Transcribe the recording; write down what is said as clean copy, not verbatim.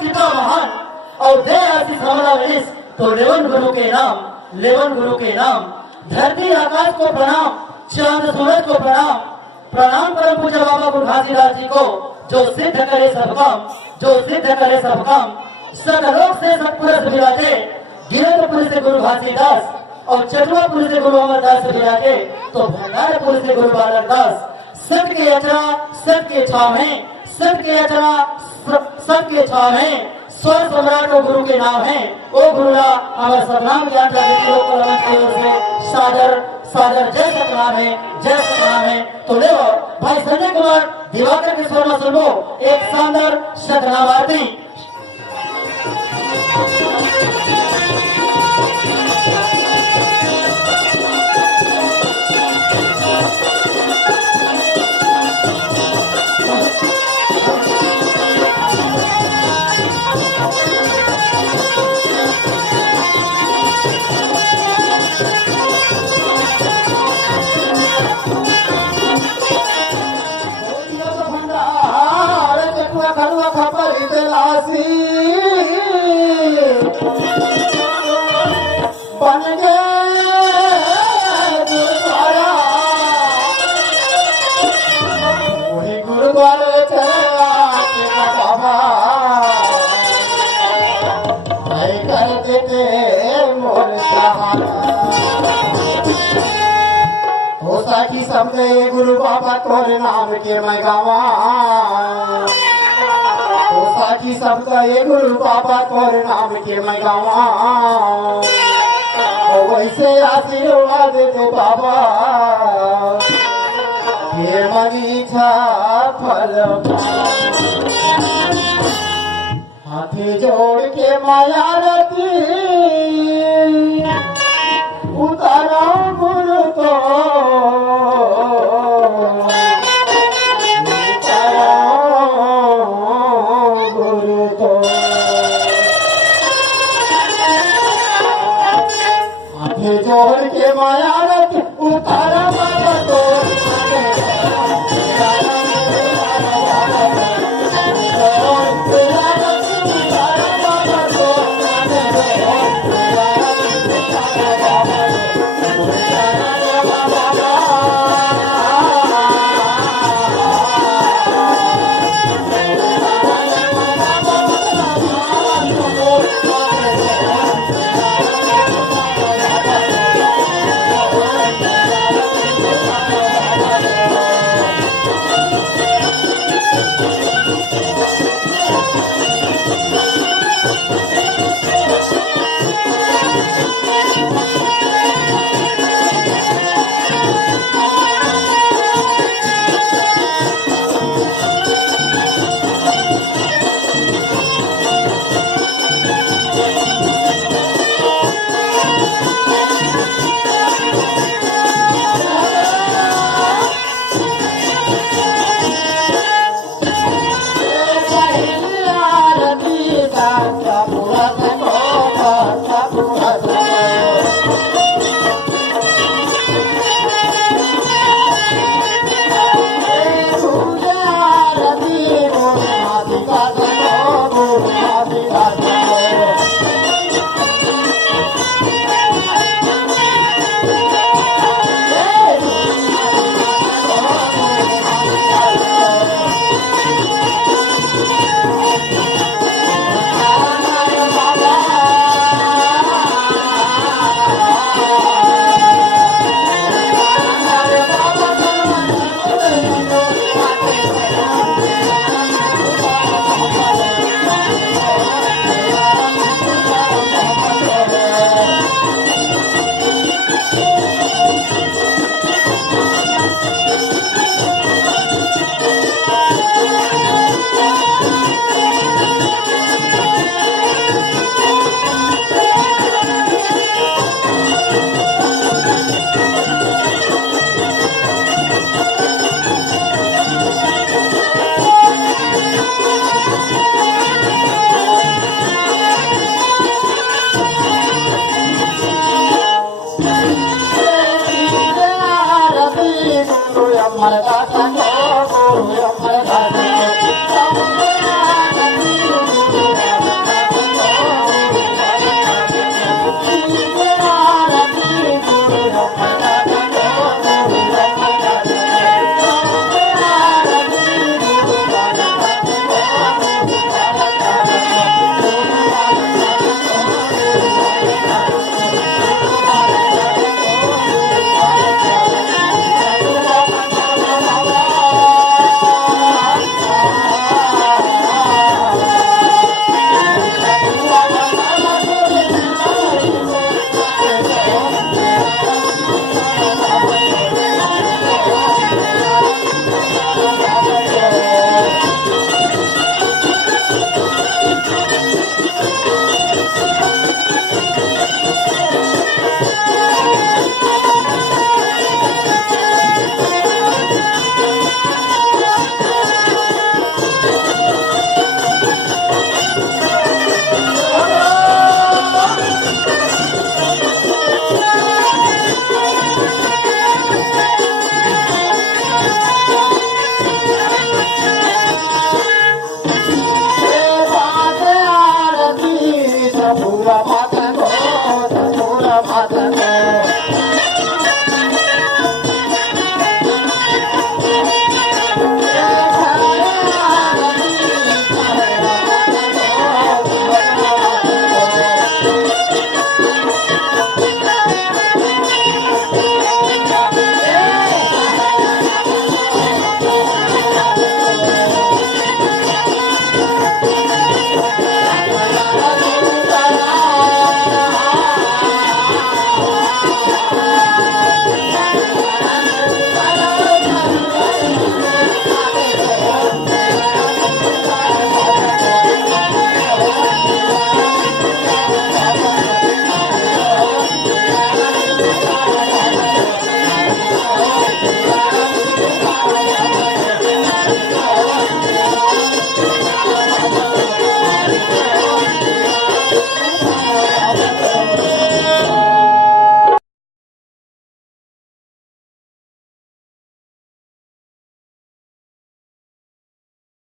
चिता महान और दे आशीष हमारा विश तो लेवन गुरु के नाम, लेवन गुरु के नाम। धरती आकाश को प्रणाम, चांद सूरज को प्रणाम, प्रणाम परम पूज्य बाबा गुरु घासीदास जी को जो सिद्ध करे सब काम, जो सिद्ध करे सब काम। सतलोक से सतपुरुष विराजे, गिरधपुर से गुरु घासीदास और चटुआपुर से गुरु अमरदास विराजे तो भंडारपुर से गुरु बालक दास। सत के अचरा सत के छाव है, सत के अचरा सत के छाव है, स्वर सम्राट वो गुरु के नाम है। ओ गुरुला हमारे सतनाम ज्ञान से सादर सादर जय सतनाम है, जय सतनाम है। तो ले भाई संजय कुमार दिवाकर के स्वर में सुनो एक शानदार सतनाम आरती। बन गए गुरुद्वारा, वही गुरुद्वारे चला बाबा भाई कर देते मोर सहारा। हो साखी समझे गुरु बाबा तोरे नाम के मैं गावा, साखी सबका ये गुरु बाबा तोरे नाम के मैं गावा। वैसे आशीर्वाद दे बाबा ये मनी छा फल। हाथी जोड़ के माया रती उतारा गुरु तो जोड़ के माया रथ उतारा